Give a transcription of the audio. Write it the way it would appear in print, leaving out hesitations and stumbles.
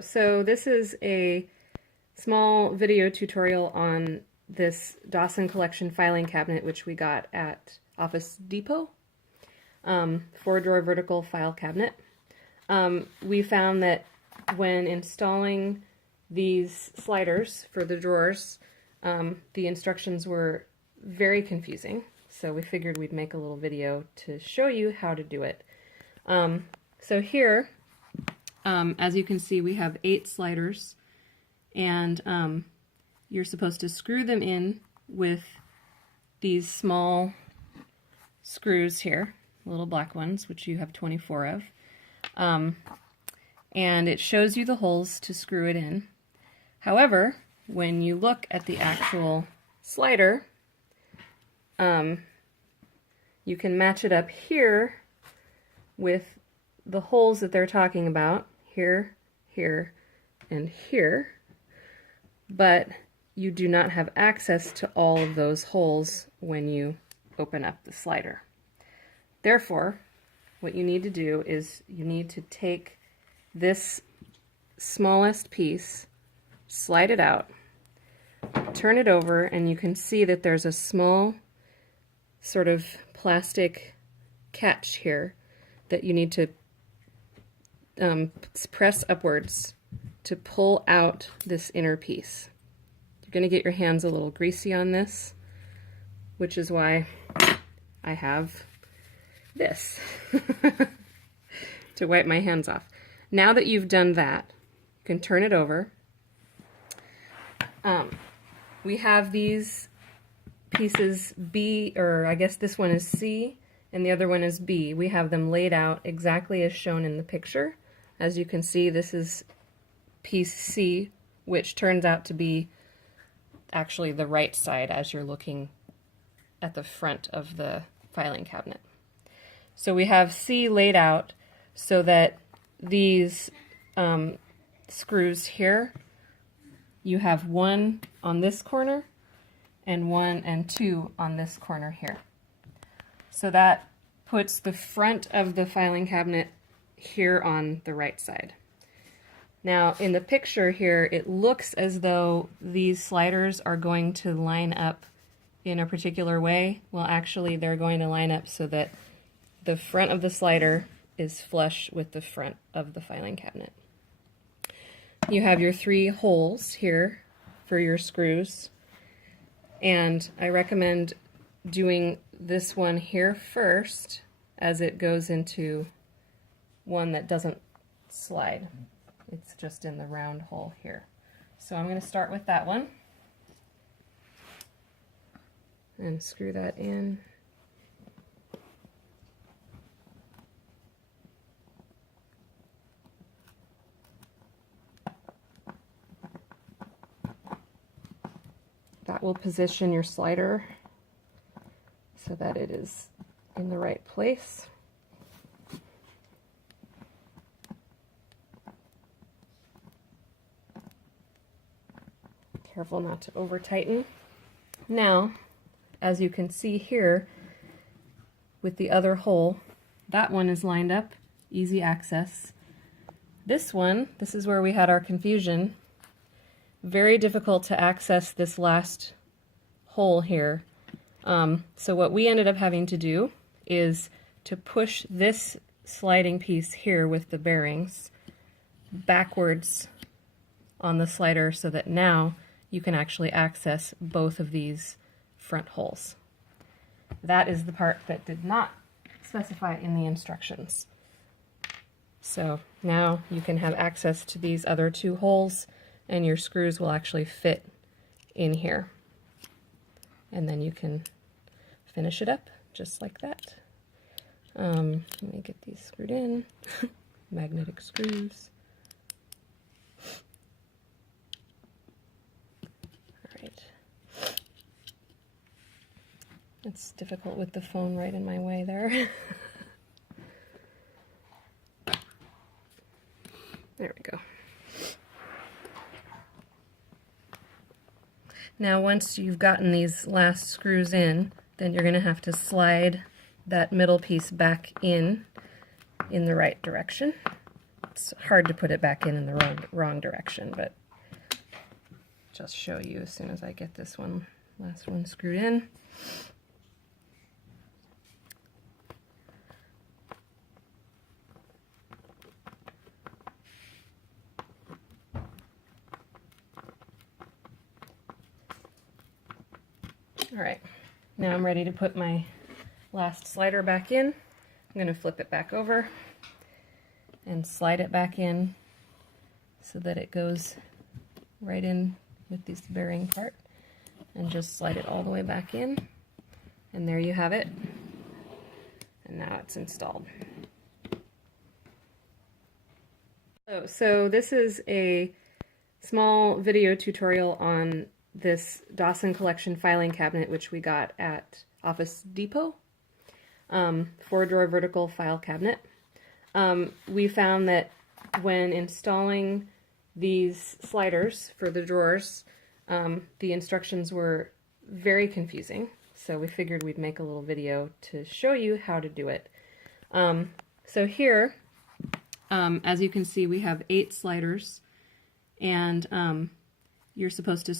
So this is a small video tutorial on this Dawson collection filing cabinet, which we got at Office Depot, 4-drawer vertical file cabinet. We found that when installing these sliders for the drawers, the instructions were very confusing, so we figured we'd make a little video to show you how to do it. So here, as you can see, we have 8 sliders, and you're supposed to screw them in with these small screws here, little black ones, which you have 24 of. And it shows you the holes to screw it in. However, when you look at the actual slider, you can match it up here with the holes that they're talking about, here, here, and here, but you do not have access to all of those holes when you open up the slider. Therefore, what you need to do is you need to take this smallest piece, slide it out, turn it over, and you can see that there's a small sort of plastic catch here that you need to press upwards to pull out this inner piece. You're going to get your hands a little greasy on this, which is why I have this to wipe my hands off. Now that you've done that, you can turn it over. We have these pieces B, or I guess this one is C, and the other one is B. We have them laid out exactly as shown in the picture. As you can see, this is piece C, which turns out to be actually the right side as you're looking at the front of the filing cabinet. So we have C laid out so that these screws here, you have one on this corner and 1 and 2 on this corner here. So that puts the front of the filing cabinet here on the right side. Now in the picture here, it looks as though these sliders are going to line up in a particular way. Well, actually they're going to line up so that the front of the slider is flush with the front of the filing cabinet. You have your 3 holes here for your screws, and I recommend doing this one here first, as it goes into one that doesn't slide. It's just in the round hole here. So I'm going to start with that one and screw that in. That will position your slider so that it is in the right place. Careful not to over tighten. Now, as you can see here with the other hole, that one is lined up, easy access. This one, this is where we had our confusion. Very difficult to access this last hole here. So what we ended up having to do is to push this sliding piece here with the bearings backwards on the slider so that now you can actually access both of these front holes. That is the part that did not specify in the instructions. So now you can have access to these other 2 holes, and your screws will actually fit in here. And then you can finish it up just like that. Let me get these screwed in. Magnetic screws. Alright. It's difficult with the phone right in my way there. There we go. Now once you've gotten these last screws in, then you're going to have to slide that middle piece back in the right direction. It's hard to put it back in the wrong direction, but just show you as soon as I get this last one screwed in. All right, now I'm ready to put my last slider back in. I'm going to flip it back over and slide it back in so that it goes right in with this bearing part, and just slide it all the way back in, and there you have it. And now it's installed. So this is a small video tutorial on this Dawson collection filing cabinet, which we got at Office Depot, 4-drawer vertical file cabinet. We found that when installing these sliders for the drawers, the instructions were very confusing, so we figured we'd make a little video to show you how to do it. So here, as you can see, we have 8 sliders, and you're supposed to